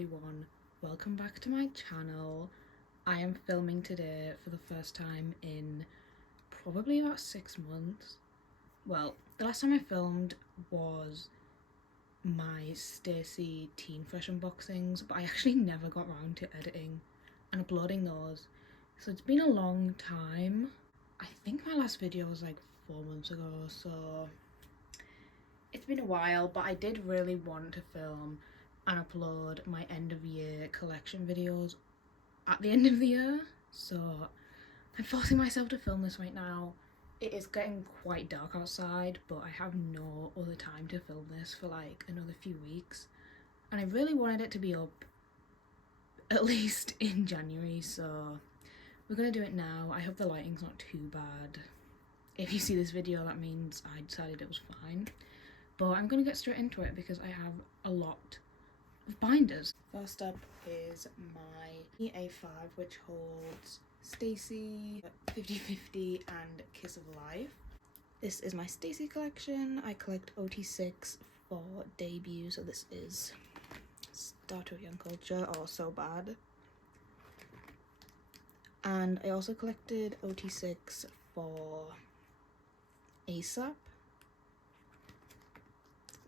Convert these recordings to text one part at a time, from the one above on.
everyone, welcome back to my channel. I am filming today for the first time in probably about 6 months. Well, the last time I filmed was my stayc Teen Fresh unboxings, but I actually never got around to editing and uploading those, so it's been a long time. I think my last video was like 4 months ago, so it's been a while, but I did really want to film and upload my end of year collection videos at the end of the year, so I'm forcing myself to film this right now. It is getting quite dark outside, but I have no other time to film this for like another few weeks, and I really wanted it to be up at least in January, so we're gonna do it now. I hope the lighting's not too bad. If you see this video, that means I decided it was fine. But I'm gonna get straight into it because I have a lot of binders. First up is my A5, which holds stayc, 50/50 and Kiss of Life. This is my stayc collection. I collect OT6 for debut, so this is Start of Young Culture or So Bad. And I also collected OT6 for ASAP,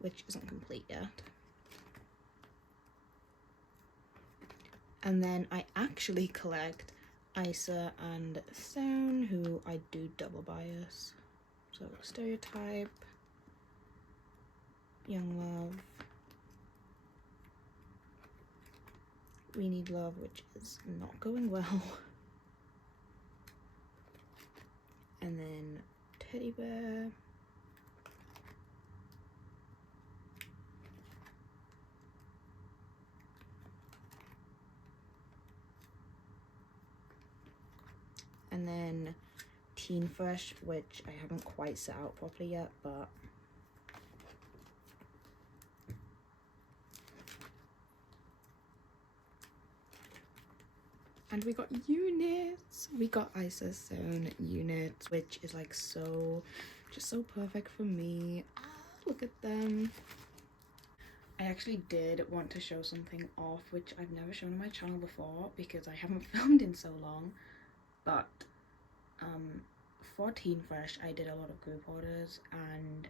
which isn't complete yet. And then I actually collect Isa and Stone, who I do double bias. So Stereotype, Young Love, We Need Love, which is not going well, and then Teddy Bear, and then Teen Fresh, which I haven't quite set out properly yet, but and we got units. We got Isa's own units, which is like just so perfect for me. Look at them. I actually did want to show something off, which I've never shown on my channel before because I haven't filmed in so long. But for Teen Fresh, I did a lot of group orders, and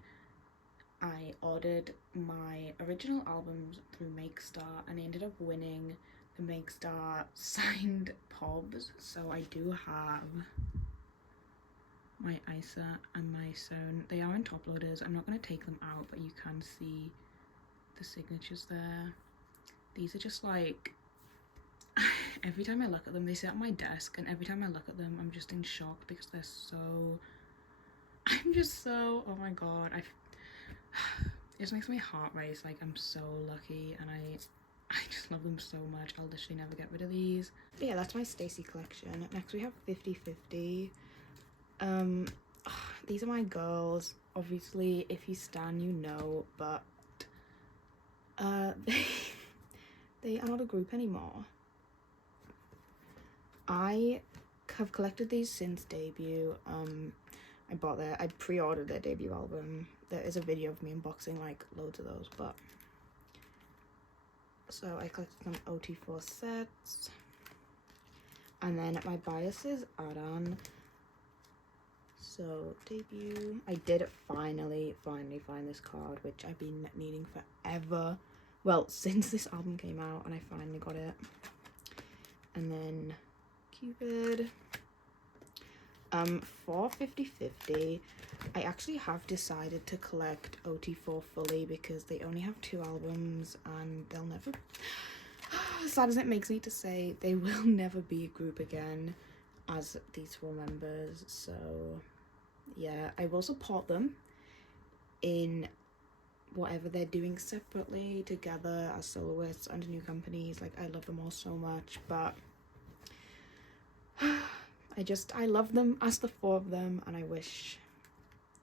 I ordered my original albums through Makestar, and I ended up winning the Makestar signed pobs. So I do have my Isa and my Sewn. They are in top loaders. I'm not going to take them out, but you can see the signatures there. These are just like, every time I look at them, they sit on my desk, and every time I look at them, I'm just in shock because they're so, oh my god, it just makes my heart race. Like, I'm so lucky, and I just love them so much. I'll literally never get rid of these. But yeah, that's my stayc collection. Next we have 50/50. These are my girls. Obviously, if you stan, you know, but they are not a group anymore. I have collected these since debut. I pre-ordered their debut album. There is a video of me unboxing like loads of those, but so I collected some OT4 sets, and then my biases add-on. So debut, I did finally find this card, which I've been needing forever. Well, since this album came out, and I finally got it. And then Cupid. For 50/50, I actually have decided to collect OT4 fully because they only have 2 albums, and they'll never, as sad as it makes me to say, they will never be a group again as these 4 members. So yeah, I will support them in whatever they're doing separately, together, as soloists, under new companies. Like, I love them all so much, but I love them as the 4 of them, and I wish,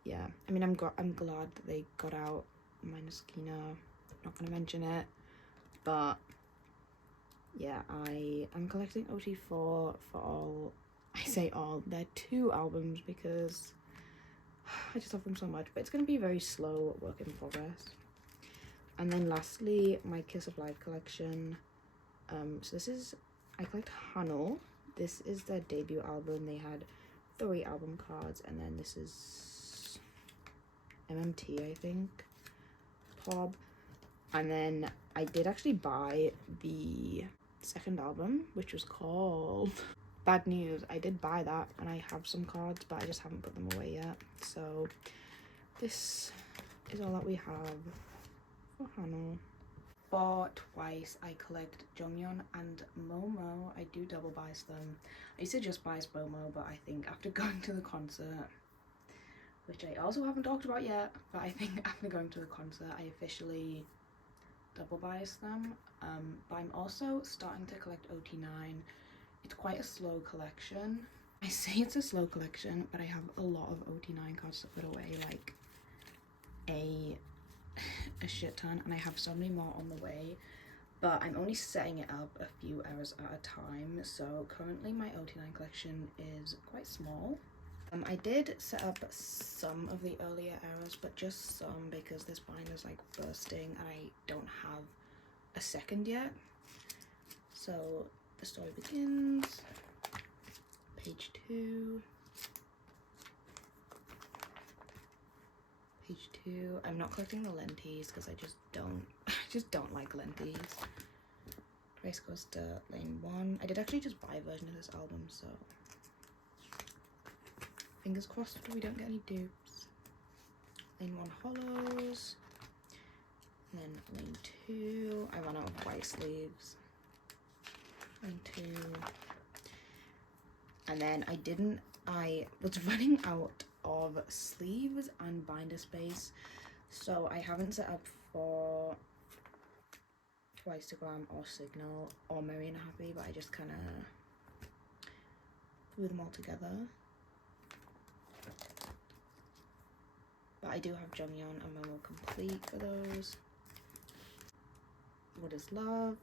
yeah, I mean, I'm glad that they got out, minus Kina, not gonna mention it, but yeah, I'm collecting OT4 for all, I say all, they're 2 albums because I just love them so much, but it's gonna be a very slow work in progress. And then lastly, my Kiss of Life collection. So this is, I collect Hanul. This is their debut album. They had 3 album cards, and then this is MMT, I think, Pop. And then I did actually buy the second album, which was called Bad News. I did buy that, and I have some cards, but I just haven't put them away yet. So this is all that we have for Hanul. For Twice, I collect Jonghyun and Momo. I do double buys them. I used to just buy Momo, but I think after going to the concert, which I also haven't talked about yet, but I think after going to the concert, I officially double buys them. But I'm also starting to collect OT9. It's quite a slow collection. I say it's a slow collection, but I have a lot of OT9 cards to put away, like a shit ton, and I have so many more on the way, but I'm only setting it up a few hours at a time, so currently my OT9 collection is quite small. I did set up some of the earlier errors, but just some, because this binder's like bursting and I don't have a second yet. So the story begins, page 2. Page 2. I'm not collecting the lenties because I just don't like lenties. Race Coaster, Lane 1. I did actually just buy a version of this album, so fingers crossed we don't get any dupes. Lane 1 hollows. And then lane 2. I ran out of white sleeves. Lane 2. And then I was running out of sleeves and binder space, so I haven't set up for Twistagram or Signal or Merry and Happy, but I just kind of threw them all together. But I do have Jonghyun and Momo complete for those. What is Love?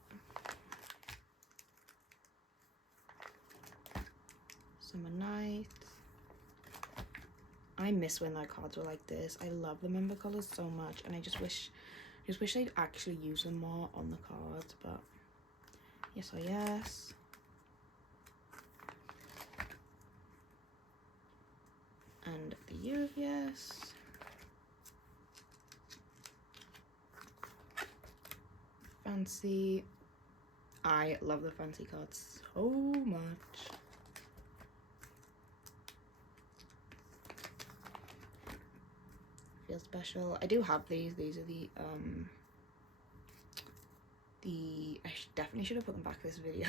Summer Night. I miss when their cards were like this. I love the member colors so much, and I just wish they'd actually use them more on the cards. But yes or yes. And the year of yes. Fancy. I love the fancy cards so much. Feel special. I do have these. These are I definitely should have put them back this video,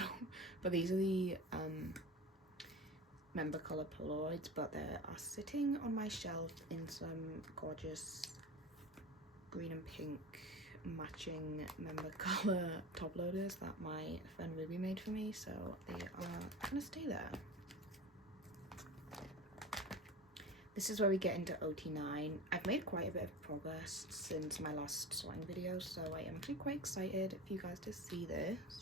but these are the member color Polaroids, but they are sitting on my shelf in some gorgeous green and pink matching member color top loaders that my friend Ruby made for me, so they are gonna stay there. This is where we get into OT9. I've made quite a bit of progress since my last sorting video, so I am actually quite excited for you guys to see this.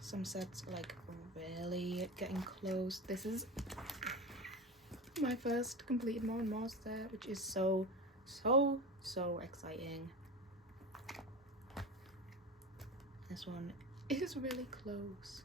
Some sets are like really getting close. This is my first completed More and More set, which is so exciting. This one is really close.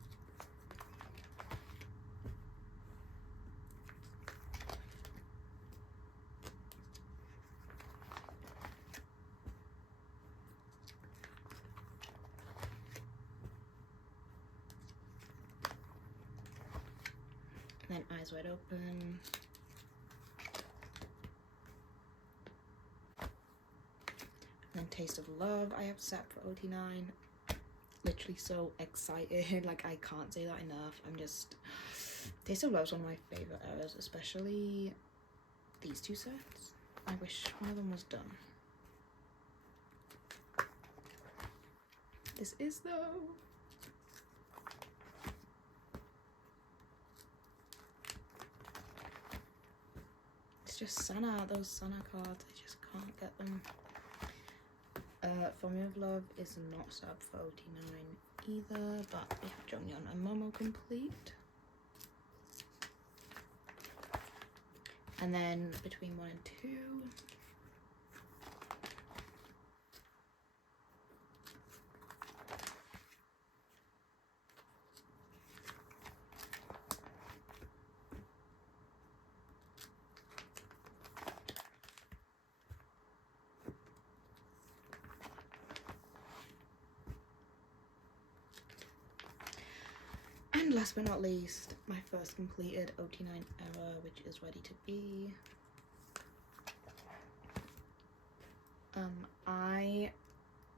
And then Eyes Wide Open. And then Taste of Love I have set for OT9. Literally so excited, like I can't say that enough. I'm just, Taste of Love is one of my favorite eras, especially these two sets. I wish one of them was done. This is though. It's just Sana, those Sana cards, I just can't get them. Formula of Love is not set up for OT9 either, but we have Jonghyun and Momo complete. And then between 1 and 2, And last but not least, my first completed OT9 era, which is ready to be. I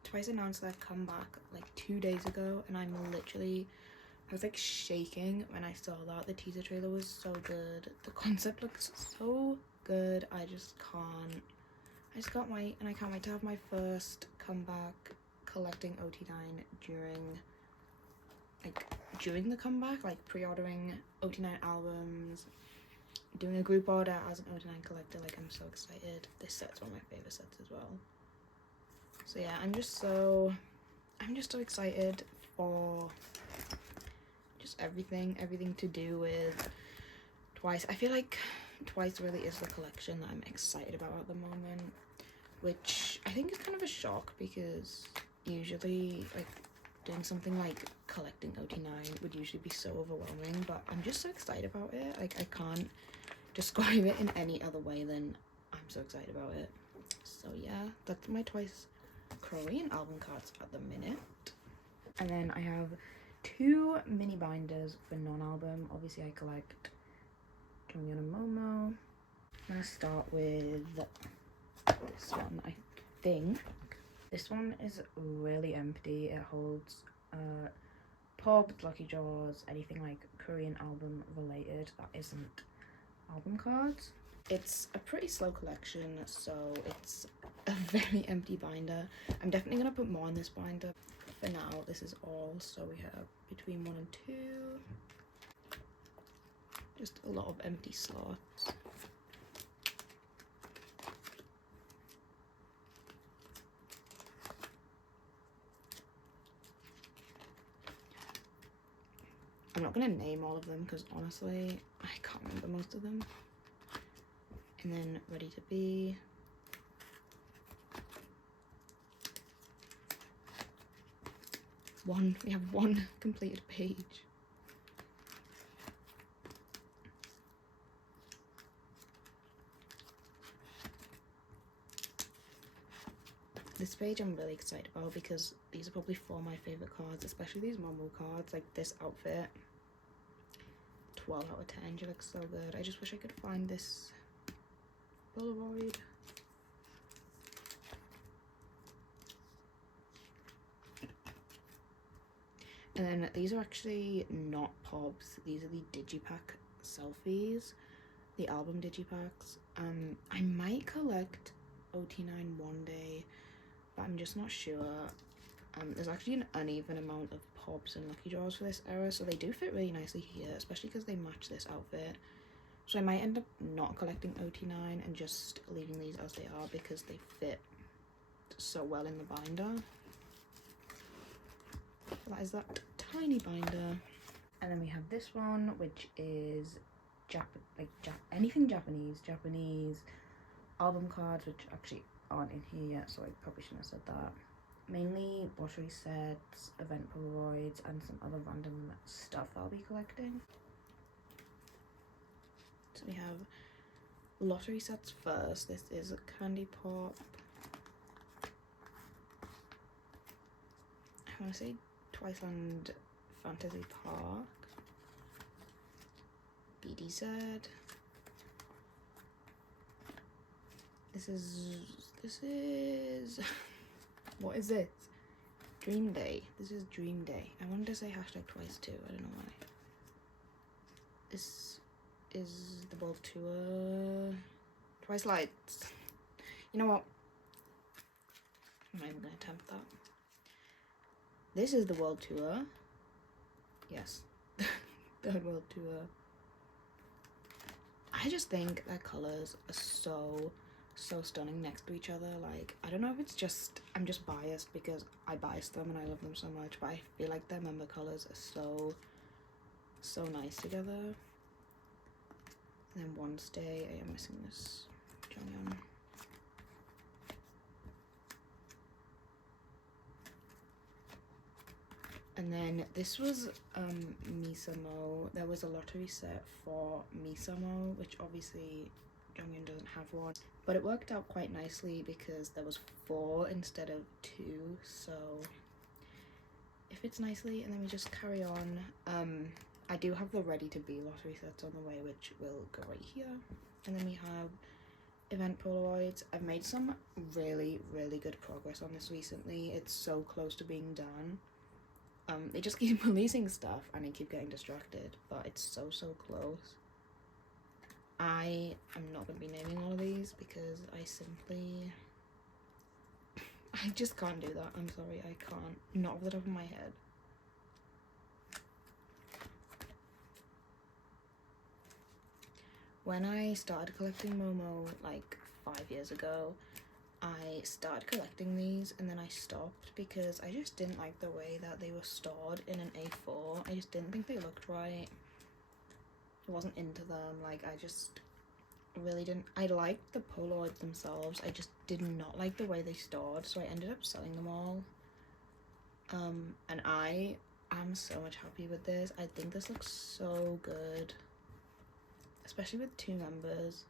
twice announced their comeback like 2 days ago, and I was like shaking when I saw that. The teaser trailer was so good. The concept looks so good. I just can't wait, and I can't wait to have my first comeback collecting OT9 during the comeback, like pre-ordering OT9 albums, doing a group order as an OT9 collector. Like, I'm so excited. This set's one of my favorite sets as well. So yeah, I'm just so excited for just everything to do with Twice. I feel like Twice really is the collection that I'm excited about at the moment, which I think is kind of a shock, because usually like doing something like collecting OT9 would usually be so overwhelming, but I'm just so excited about it. Like, I can't describe it in any other way than I'm so excited about it. So yeah, that's my Twice Korean album cards at the minute. And then I have 2 mini binders for non-album. Obviously I collect Jonghyun and Momo. I'm gonna start with this one. I think this one is really empty. It holds Pop, Lucky Jaws, anything like Korean album related that isn't album cards. It's a pretty slow collection, so it's a very empty binder. I'm definitely gonna put more in this binder. For now, this is all. So we have between 1 and 2. Just a lot of empty slots. I'm not gonna name all of them because honestly, I can't remember most of them. And then Ready to Be. We have 1 completed page. This page I'm really excited about because these are probably 4 of my favourite cards, especially these Momo cards. Like this outfit, 12 out of 10, she looks so good. I just wish I could find this Polaroid. And then these are actually not pops, these are the digipack selfies, the album digipacks. I might collect OT9 one day, but I'm just not sure. There's actually an uneven amount of pops and Lucky Draws for this era, so they do fit really nicely here, especially because they match this outfit. So I might end up not collecting OT9 and just leaving these as they are because they fit so well in the binder. That is that tiny binder. And then we have this one, which is anything Japanese album cards, which actually aren't in here yet, so I probably shouldn't have said that. Mainly lottery sets, event Polaroids, and some other random stuff I'll be collecting. So we have lottery sets first. This is a Candy Pop. I want to say Twice and Fantasy Park. BDZ. This is what is this? Dream Day. This is Dream Day. I wanted to say hashtag Twice too. I don't know why. This is the World Tour. Twice Lights. You know what? I'm not even gonna attempt that. This is the World Tour. Yes. The World Tour. I just think their colours are so stunning next to each other. Like, I don't know if it's just I'm just biased because I bias them and I love them so much, but I feel like their member colours are so nice together. And then One Stay. I am missing this Jonghyun. And then this was Misamo. There was a lottery set for Misamo, which obviously Jonghyun doesn't have one, but it worked out quite nicely because there was 4 instead of 2, so it fits nicely. And then we just carry on. I do have the ready to be lottery sets on the way, which will go right here. And then we have event Polaroids. I've made some really good progress on this recently. It's so close to being done. They just keep releasing stuff and I keep getting distracted, but it's so close. I am not going to be naming all of these because I just can't do that. I'm sorry, I can't. Not off the top of my head. When I started collecting Momo like 5 years ago, I started collecting these and then I stopped because I just didn't like the way that they were stored in an A4. I just didn't think they looked right. I wasn't into them. Like, I just really didn't. I liked the Polaroids themselves. I just did not like the way they stored, so I ended up selling them all. And I am so much happy with this. I think this looks so good, especially with 2 members.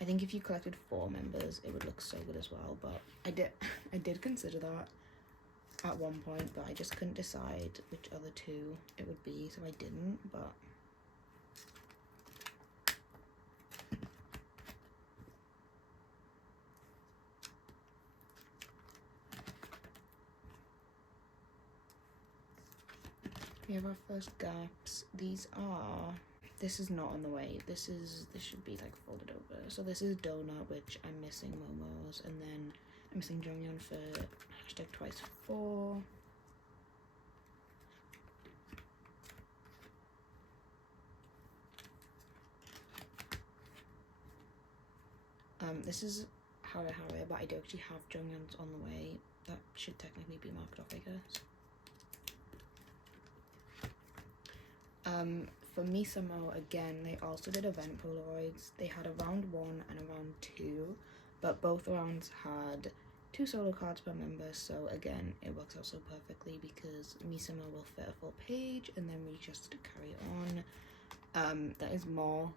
I think if you collected 4 members, it would look so good as well, but I did consider that at one point, but I just couldn't decide which other 2 it would be, so I didn't. But we have our first gaps. This is not on the way. This should be like folded over. So this is Donut, which I'm missing Momos, and then I'm missing Jonghyun for #twice4. This is Hara Hara, but I do actually have Jonghyun's on the way. That should technically be marked off, I guess. For Misamo, again, they also did event Polaroids. They had a round 1 and a round 2, but both rounds had 2 solo cards per member, so again, it works out so perfectly because Misamo will fit a full page and then we just carry on. There is more.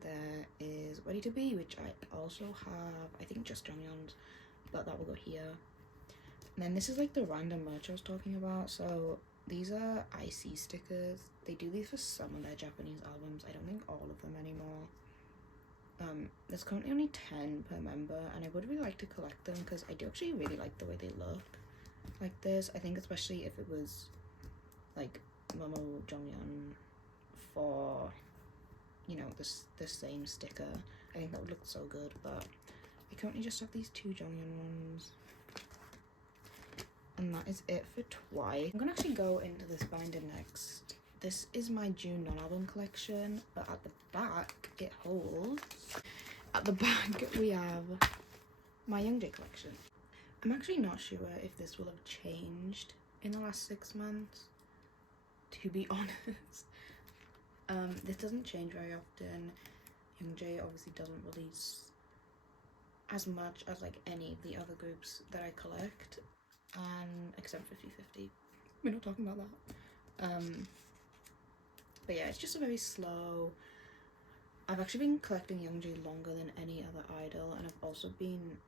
There is Ready to Be, which I also have, I think just Jonghyun's, but that will go here. And then this is like the random merch I was talking about. So these are IC stickers. They do these for some of their Japanese albums. I don't think all of them anymore. There's currently only 10 per member, and I would really like to collect them because I do actually really like the way they look like this. I think especially if it was like Momo Jonghyun for, you know, the same sticker. I think that would look so good, but I currently just have these 2 Jonghyun ones. And that is it for Twice. I'm gonna actually go into this binder next. This is my June non-album collection, but at the back it holds. At the back we have my Youngjae collection. I'm actually not sure if this will have changed in the last 6 months, to be honest. This doesn't change very often. Youngjae obviously doesn't release as much as like any of the other groups that I collect, and except 50/50. We're not talking about that. But yeah, it's just a very slow. I've actually been collecting Youngjae longer than any other idol, and I've also been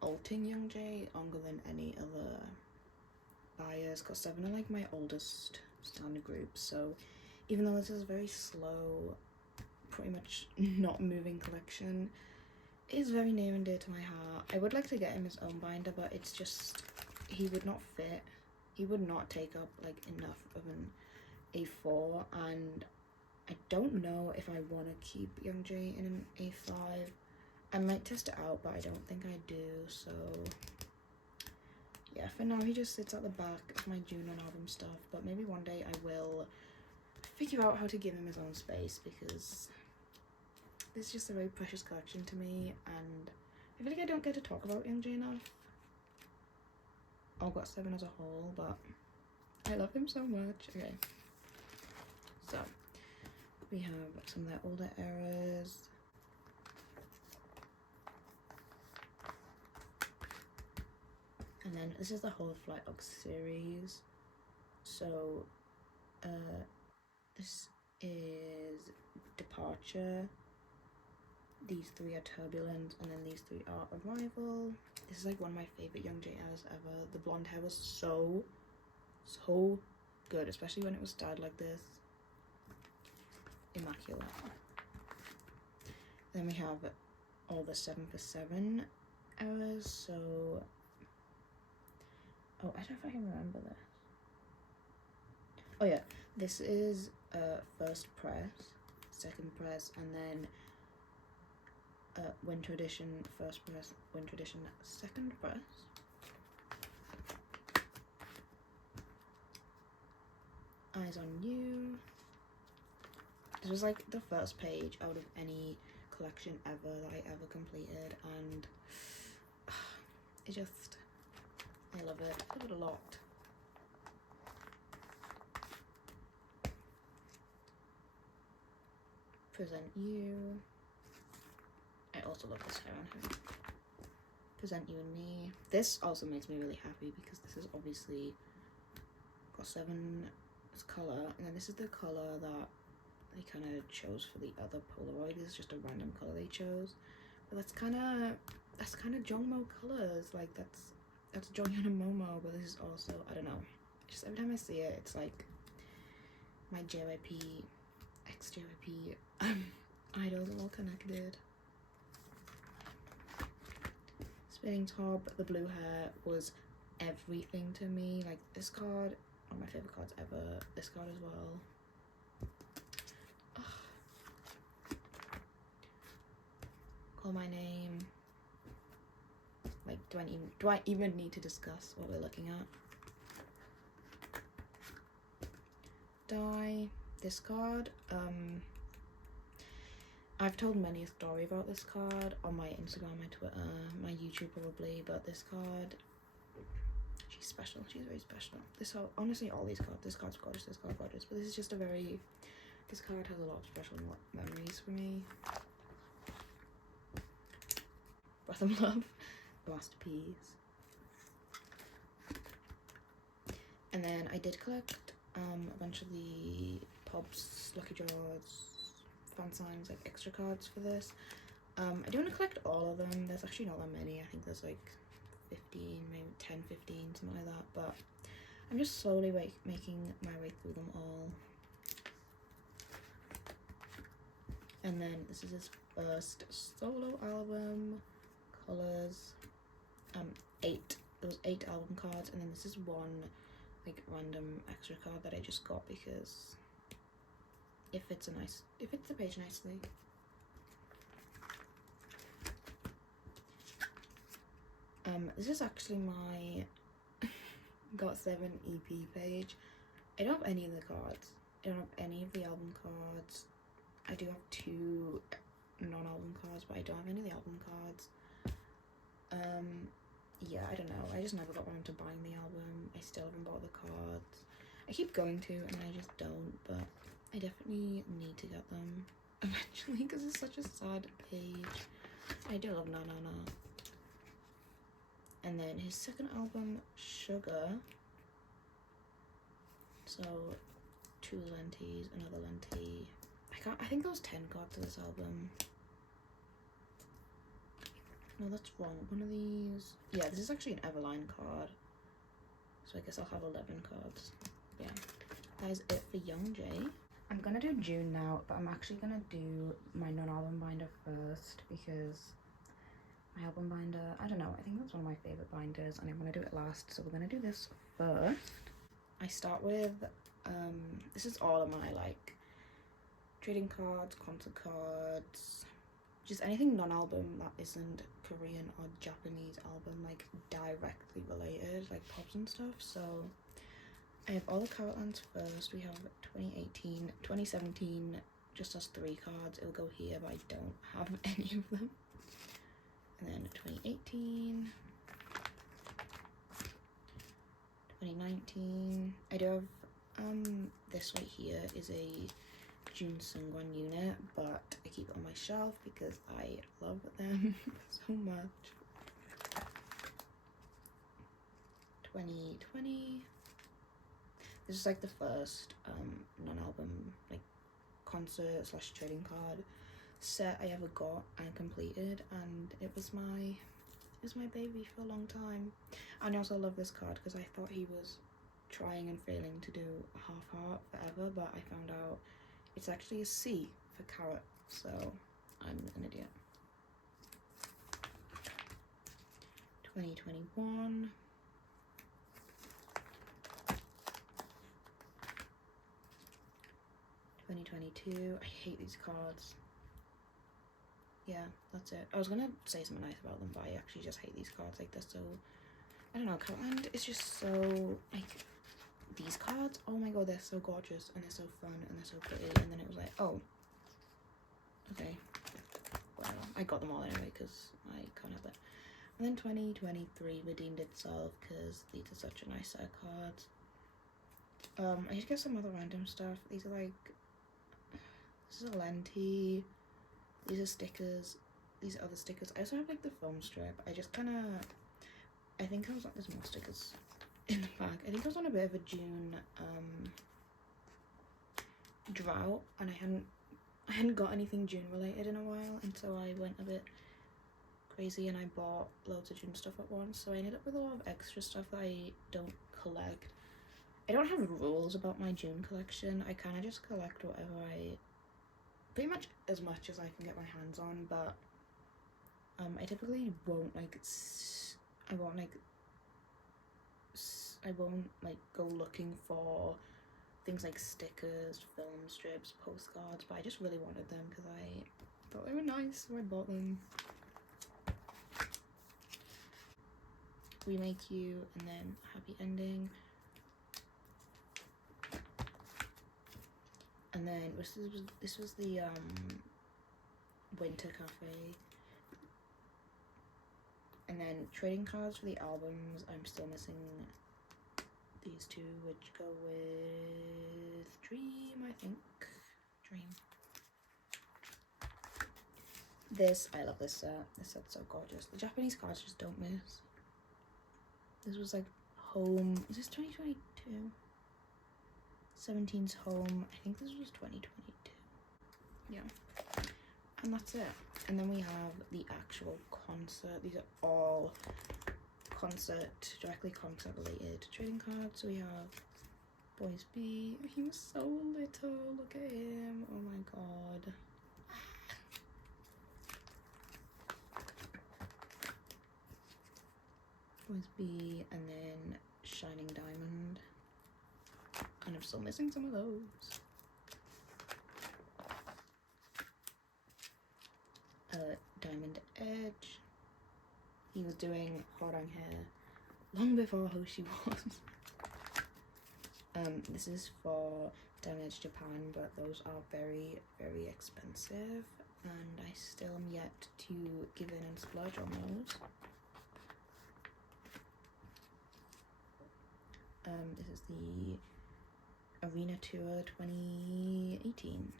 alting Youngjae longer than any other buyers, because 7 are like my oldest standard groups. So even though this is a very slow, pretty much not moving collection, it is very near and dear to my heart. I would like to get him his own binder, but it's just, he would not fit. He would not take up like enough of an A4, and I don't know if I want to keep Youngjae in an A5. I might test it out, but I don't think I do. So yeah, for now he just sits at the back of my June album stuff, but maybe one day I will figure out how to give him his own space, because this is just a very precious collection to me, and I feel like I don't get to talk about Youngjae enough. Got 7 as a whole, but I love him so much. Okay, so we have some of their older eras. And then this is the whole Flight Log series. So this is Departure, these 3 are Turbulent, and then these 3 are Arrival. This is like one of my favorite Youngjae eras ever. The blonde hair was so good, especially when it was styled like this. Immaculate. Then we have all the 7 for 7 errors, so oh, I don't know if I can remember this. Oh yeah, this is first press, second press, and then winter edition first press, winter edition second press. Eyes on You. This was like the first page out of any collection ever that I ever completed, and I love it. I love it a lot. Present You. I also love this hair on him. Present You and Me. This also makes me really happy because this is obviously got 7 colour, and then this is the colour that they kind of chose for the other Polaroid. This is just a random colour they chose, but that's kind of Jongmo colours. Like that's Jonghyun and Momo, but this is also, I don't know, just every time I see it, it's like my JYP, ex-JYP idols are all connected. Spinning Top, the blue hair was everything to me. Like this card, one of my favourite cards ever. This card as well. Call My Name. Like, do I even need to discuss what we're looking at? Die. This card, I've told many a story about this card on my Instagram, my Twitter, my YouTube probably, but this card, she's special. She's very special. Honestly, all these cards, this card's gorgeous, this card's gorgeous, but this is just this card has a lot of special memories for me. Breath of Love, masterpiece. And then I did collect a bunch of the Pops, Lucky Draws, fan signs, like extra cards for this. I do want to collect all of them. There's actually not that many. I think there's like 15, maybe 10, 15, something like that. But I'm just slowly making my way through them all. And then this is his first solo album, Colors. 8. There was 8 album cards, and then this is one like random extra card that I just got because it fits the page nicely. This is actually my GOT7 EP page. I don't have any of the cards. I don't have any of the album cards. I do have 2 non-album cards, but I don't have any of the album cards. Yeah, I don't know. I just never got around to buying the album. I still haven't bought the cards. I keep going to, and I just don't, but I definitely need to get them eventually because it's such a sad page. I do love Na Na Na. And then his second album, Sugar. So 2 lenties, another lenti. I think there was 10 cards to this album. No, that's wrong. One of these. Yeah, this is actually an Everline card. So I guess I'll have 11 cards. Yeah, that is it for Young J. I'm gonna do June now, but I'm actually gonna do my non-album binder first because my album binder, I don't know, I think that's one of my favorite binders, and I'm gonna do it last. So we're gonna do this first. I start with this is all of my like trading cards, concert cards, just anything non-album that isn't Korean or Japanese album like directly related, like pops and stuff. So I have all the carrot lands first. We have 2018, 2017 just has 3 cards. It'll go here, but I don't have any of them. And then 2018, 2019. I do have this right here is a June Sungwon unit, but I keep it on my shelf because I love them so much. 2020. This is like the first non-album like concert / trading card set I ever got and completed, and it was my baby for a long time. And I also love this card because I thought he was trying and failing to do a half heart forever, but I found out it's actually a C for carrot, so I'm an idiot. 2021. 2022. I hate these cards. Yeah, that's it. I was gonna say something nice about them, but I actually just hate these cards. Like, they're so, I don't know, Cutland is just so, like, these cards, oh my god, they're so gorgeous, and they're so fun, and they're so pretty, and then it was like, oh, okay, well, I got them all anyway, because I can't help it. And then 2023 redeemed itself, because these are such a nice set of cards. I just get some other random stuff. These are like, this is a lenti, these are stickers, these are other stickers. I also have like the foam strip. I just kind of, I think I was like, there's more stickers in the bag. I think I was on a bit of a June drought, and I hadn't got anything June related in a while, and so I went a bit crazy and I bought loads of June stuff at once, so I ended up with a lot of extra stuff that I don't collect. I don't have rules about my June collection. I kind of just collect whatever pretty much as much as I can get my hands on, but I typically won't I won't go looking for things like stickers, film strips, postcards, but I just really wanted them because I thought they were nice, so I bought them. We Make You, and then Happy Ending. And then this was the Winter Cafe. And then trading cards for the albums. I'm still missing these two, which go with Dream, I think. Dream. I love this set. This set's so gorgeous. The Japanese cards just don't miss. This was like Home. Is this 2022? 17's Home. I think this was 2022. Yeah. And that's it. And then we have the actual concert. These are all directly concert related trading cards. So we have Boys B. He was so little. Look at him. Oh my god. Boys B, and then Shining Diamond. And I'm still missing some of those. Diamond Edge. He was doing hot on hair long before Hoshi was. This is for Diamond Edge Japan, but those are very, very expensive, and I still am yet to give in and splurge on those. This is the Arena Tour 2018.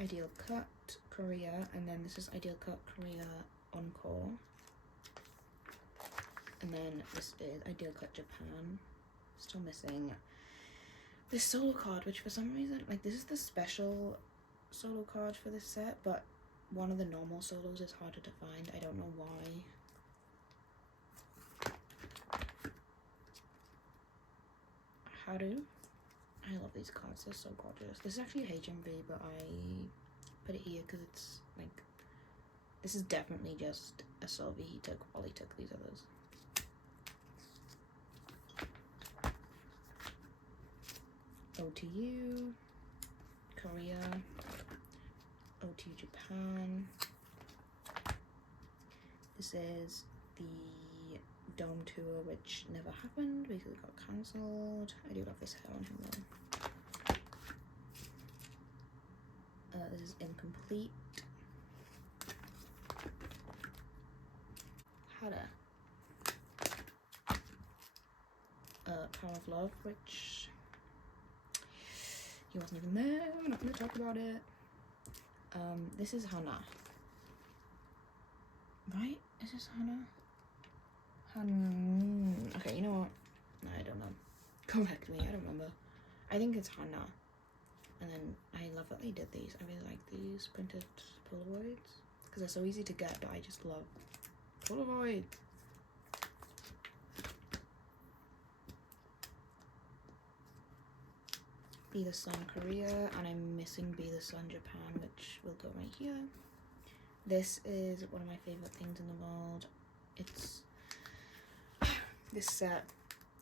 Ideal Cut Korea, and then this is Ideal Cut Korea Encore. And then this is Ideal Cut Japan. Still missing this solo card, which for some reason, like, this is the special solo card for this set, but one of the normal solos is harder to find. I don't know why. I love these cards, they're so gorgeous. This is actually a HMV, but I put it here because it's like, this is definitely just a Sylvie he took while he took these others. OTU, Korea, OTU Japan. This is the Dome Tour, which never happened because it got cancelled. I do love this hair on him though. This is Incomplete. Hada. Power of Love, which he wasn't even there. I'm not going to talk about it. This is Hana. Right? Is this Hana? Okay, you know what? No, I don't know. Correct me, I don't remember. I think it's Hana. And then I love that they did these. I really like these printed Polaroids because they're so easy to get, but I just love Polaroids. Be the Sun Korea, and I'm missing Be the Sun Japan, which will go right here. This is one of my favourite things in the world. This set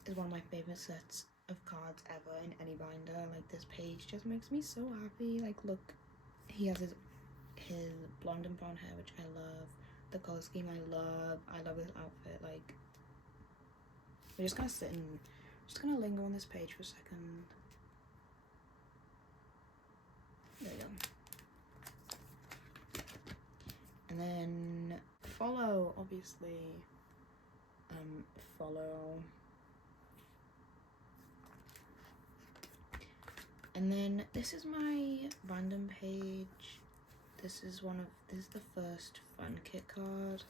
is one of my favourite sets of cards ever in any binder. Like, this page just makes me so happy. Like, look, he has his blonde and brown hair, which I love. The colour scheme I love his outfit. Like, we're just gonna linger on this page for a second. There we go. And then follow, obviously. Follow. And then this is my random page. This is the first fan kit card.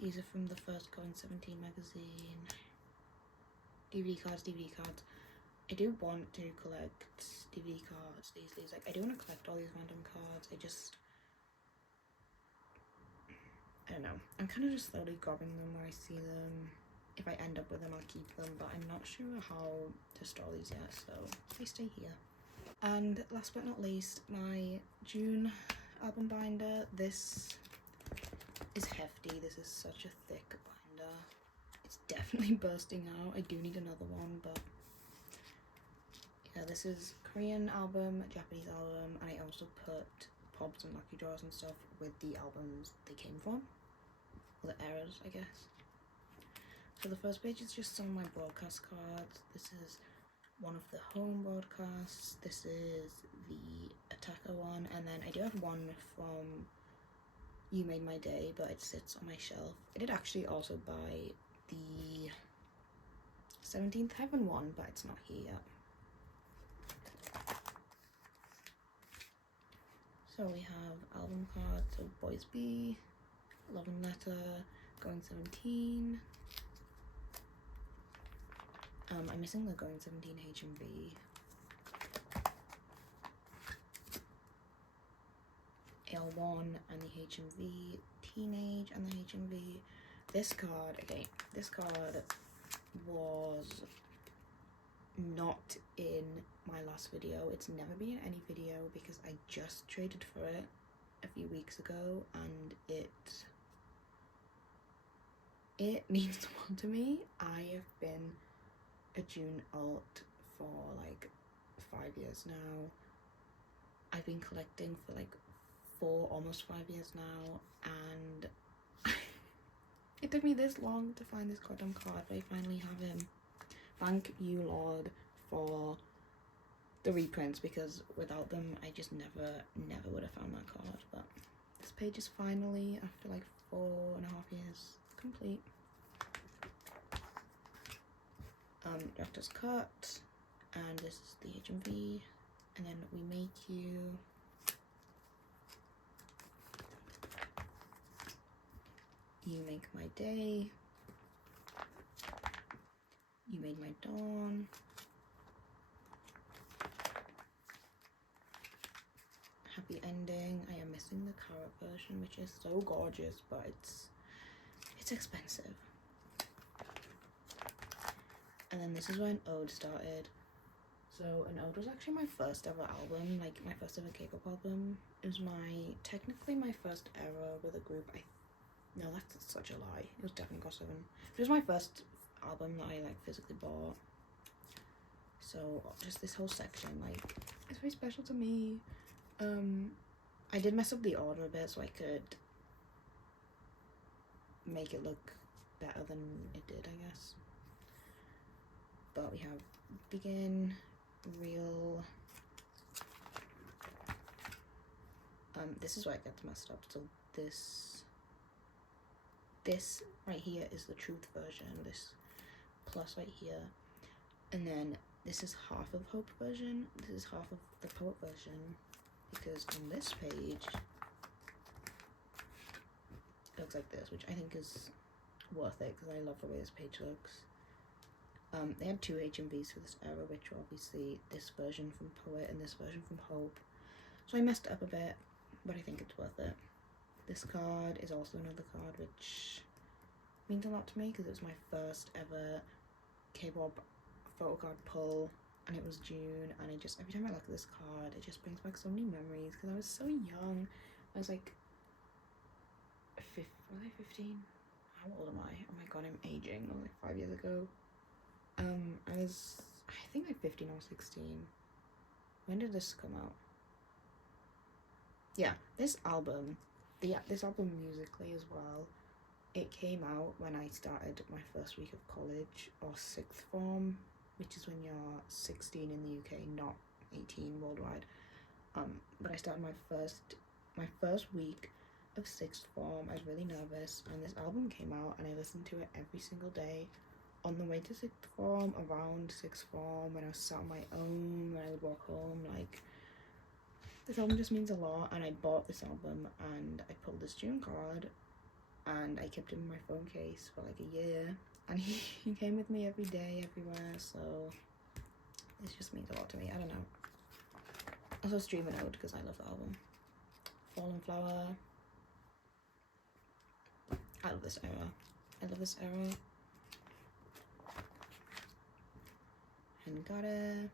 These are from the first Going 17 magazine. DVD cards. I do want to collect DVD cards these days. Like, I do want to collect all these random cards. I don't know. I'm kind of just slowly grabbing them where I see them. If I end up with them, I'll keep them, but I'm not sure how to store these yet, so they stay here. And last but not least, my June album binder. This is hefty. This is such a thick binder. It's definitely bursting out. I do need another one, but yeah, this is Korean album, Japanese album, and I also put pops and lucky draws and stuff with the albums they came from, or the eras, I guess. So the first page is just some of my broadcast cards. This is one of the home broadcasts. This is the attacker one, and then I do have one from You Made My Day, but it sits on my shelf. I did actually also buy the 17th Heaven one, but it's not here yet. So we have album cards, so Boys B, Love and Letter, Going 17. I'm missing the Going 17 HMV. L1 and the HMV, Teenage and the HMV. This card was not in my last video. It's never been in any video because I just traded for it a few weeks ago, and it means the world to me. I have been a June alt for like 5 years now. I've been collecting for like almost 5 years now, and it took me this long to find this goddamn card, but I finally have him. Thank you, Lord, for the reprints, because without them I just never would have found that card. But this page is finally, after like 4.5 years, complete. Director's cut, and this is the HMV, and then We Make You. You Make My Day. You Made My Dawn. Happy Ending. I am missing the carrot version, which is so gorgeous, but it's expensive. And then this is where an ode started. So an ode was actually my first ever album, like my first ever K-pop album. It was technically my first ever with a group. No, that's such a lie. It was definitely GOT7. It was my first album that I like physically bought. So just this whole section, like, it's very special to me. I did mess up the order a bit so I could make it look better than it did, I guess. But we have Begin, Real. This is where it gets messed up. So this right here is the truth version, this plus right here, and then this is half of Hope version, this is half of the Poet version, because on this page it looks like this, which I think is worth it because I love the way this page looks. They had 2 HMVs for this era, which were obviously this version from Poet and this version from Hope, so I messed it up a bit, but I think it's worth it. This card is also another card which means a lot to me because it was my first ever K-pop photocard pull. and it was June, and I just, every time I look at this card, it just brings back so many memories, because I was so young. I was like, was I 15? How old am I? Oh my god, I'm aging. I was like 5 years ago. I was, I think like 15 or 16. When did this come out? Yeah, this album musically as well, it came out when I started my first week of college, or sixth form, which is when you're 16 in the UK, not 18 worldwide. But I started my first week of sixth form. I was really nervous, and this album came out, and I listened to it every single day on the way to sixth form, around sixth form, when I was sat on my own, when I would walk home. Like, this album just means a lot, and I bought this album, and I pulled this June card, and I kept him in my phone case for like a year, and he came with me every day, everywhere, so this just means a lot to me. I don't know. Also Stream and Ode, because I love the album. Fallen Flower. I love this era. I love this era. Hengare.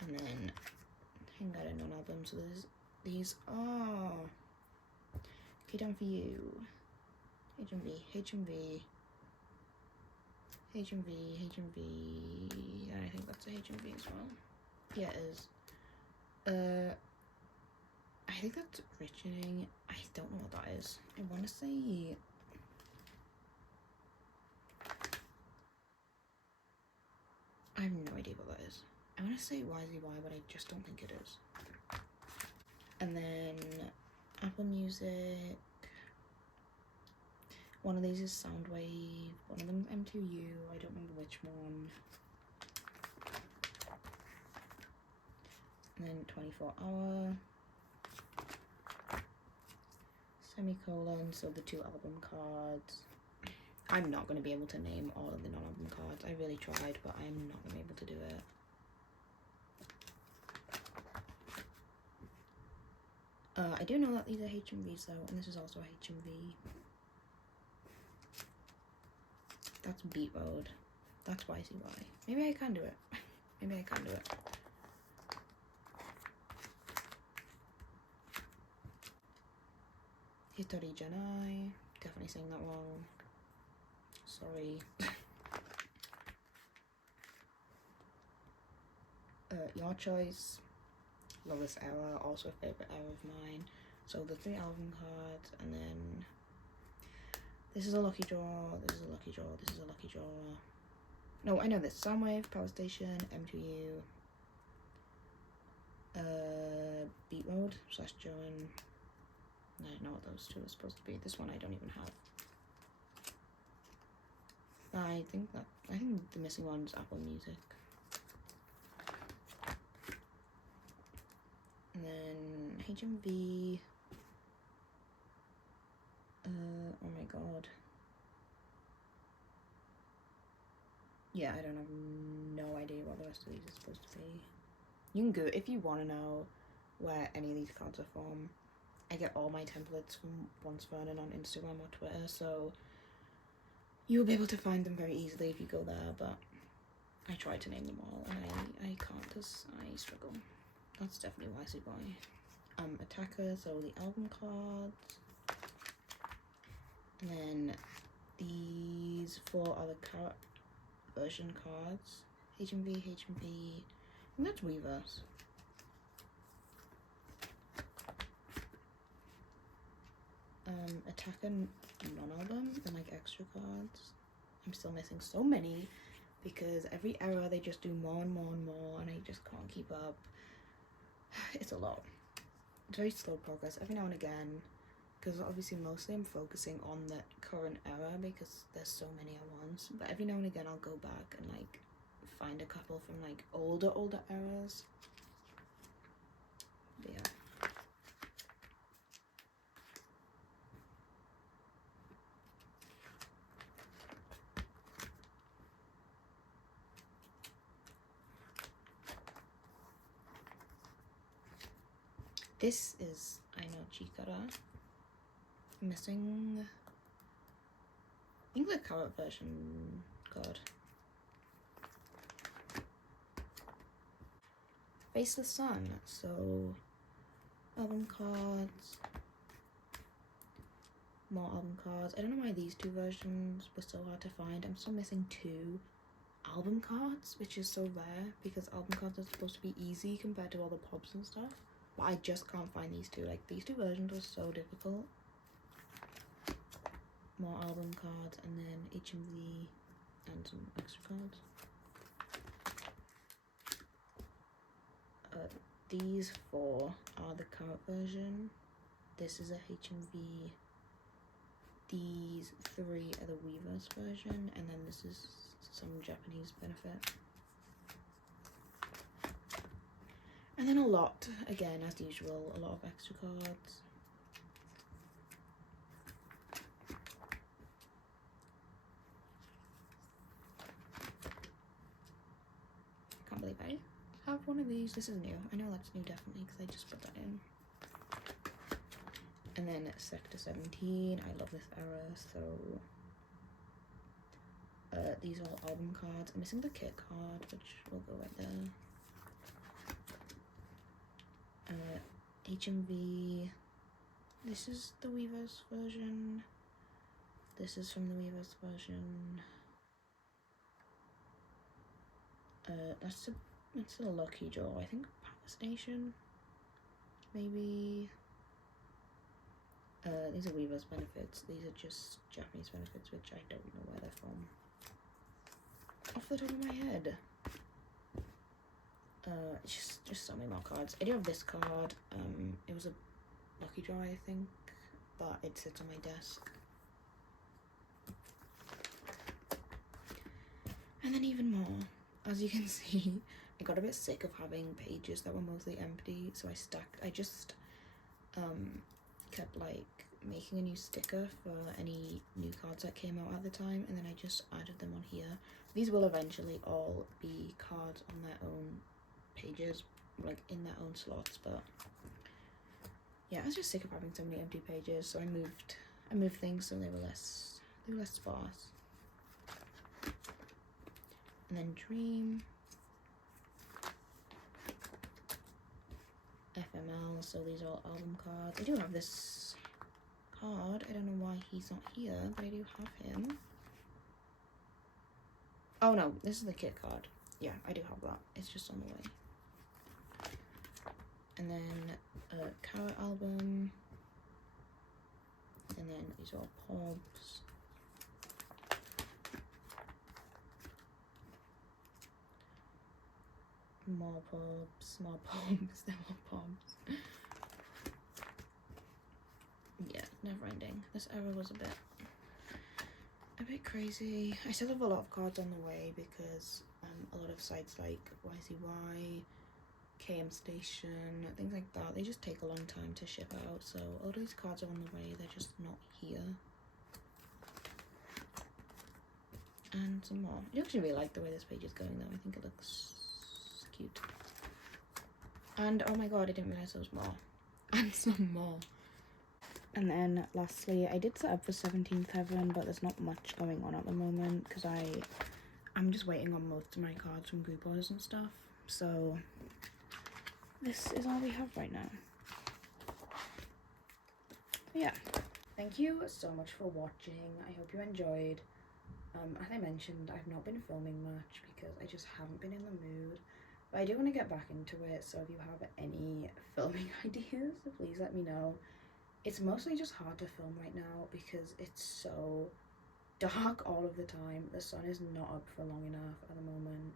And then Hengare non-album, so these are Okay Down For You, HMV, and I think that's a HMV as well. Yeah, it is. I think that's Richening. I don't know what that is. I want to say... I have no idea what that is. I want to say YZY, but I just don't think it is. And then Apple Music. One of these is Soundwave. One of them M2U. I don't remember which one. And then 24 Hour. Semicolon. So the 2 album cards. I'm not going to be able to name all of the non-album cards. I really tried, but I am not going to be able to do it. I do know that these are HMVs though, and this is also a HMV. That's Beat Road. That's YCY. Maybe I can do it. Maybe I can do it. Hitori Janai. Definitely saying that wrong. Sorry. Your Choice. Love this era. Also a favourite era of mine. So the 3 album cards, and then this is a lucky draw, this is a lucky draw, this is a lucky draw. No, I know this. Soundwave, Power Station, M2U, Beat Mode / Joan. I don't know what those 2 are supposed to be. This one I don't even have. I think the missing one's Apple Music. And then HMV. Oh my god. Yeah, I don't have no idea what the rest of these are supposed to be. You can go if you want to know where any of these cards are from. I get all my templates from Once Vernon on Instagram or Twitter, so you'll be able to find them very easily if you go there, but I tried to name them all, and I can't because I struggle. That's definitely YCY. Attacker, so the album cards. And then these 4 are the carrot version cards. HMV, and that's Weverse. Attacker non-album and like extra cards. I'm still missing so many because every era they just do more and more and more, and I just can't keep up. It's a lot. It's very slow progress every now and again, because obviously mostly I'm focusing on the current era because there's so many at once, but every now and again I'll go back and like find a couple from like older eras. But yeah. This is I know Chikara. Missing, I think the carrot version card. Face the Sun. So album cards, more album cards. I don't know why these two versions were so hard to find. I'm still missing 2 album cards, which is so rare because album cards are supposed to be easy compared to all the pops and stuff, but I just can't find these two. Like, these two versions were so difficult. More album cards, and then HMV and some extra cards. These 4 are the current version. This is a HMV. These 3 are the Weverse version, and then this is some Japanese benefit. And then a lot, again, as usual, a lot of extra cards. I can't believe I have one of these. This is new. I know that's new, definitely, because I just put that in. And then Sector 17. I love this era, so these are all album cards. I'm missing the kit card, which will go right there. HMV. This is the Weverse version. This is from the Weverse version. That's a lucky draw. I think Power Station, maybe. These are Weverse benefits. These are just Japanese benefits, which I don't know where they're from off the top of my head. Just so many more cards. I do have this card. It was a lucky draw, I think, but it sits on my desk. And then even more. As you can see, I got a bit sick of having pages that were mostly empty, so I just kept like making a new sticker for any new cards that came out at the time, and then I just added them on here. These will eventually all be cards on their own pages, like in their own slots, but yeah, I was just sick of having so many empty pages, so I moved things so they were less sparse. And then Dream, FML, so these are all album cards. I do have this card. I don't know why he's not here, but I do have him. Oh no, this is the kit card. Yeah, I do have that. It's just on the way. And then Carrot album. And then these are all Pobs. More Pobs, more Pobs, they're more Pobs. Yeah, never ending. This era was a bit crazy. I still have a lot of cards on the way because a lot of sites like YZY, KM Station, things like that, they just take a long time to ship out, so all these cards are on the way, they're just not here. And some more. I actually really like the way this page is going though. I think it looks cute. And oh my god, I didn't realize there was more. And some more. And then lastly, I did set up for 17th Heaven, but there's not much going on at the moment because I'm just waiting on most of my cards from group orders and stuff. So this is all we have right now. But yeah, thank you so much for watching. I hope you enjoyed. As I mentioned, I've not been filming much because I just haven't been in the mood. But I do want to get back into it, so if you have any filming ideas, please let me know. It's mostly just hard to film right now because it's so dark all of the time. The sun is not up for long enough at the moment.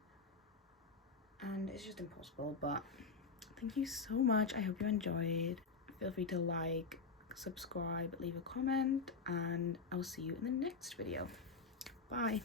And it's just impossible, but thank you so much. I hope you enjoyed. Feel free to like, subscribe, leave a comment, and I'll see you in the next video. Bye.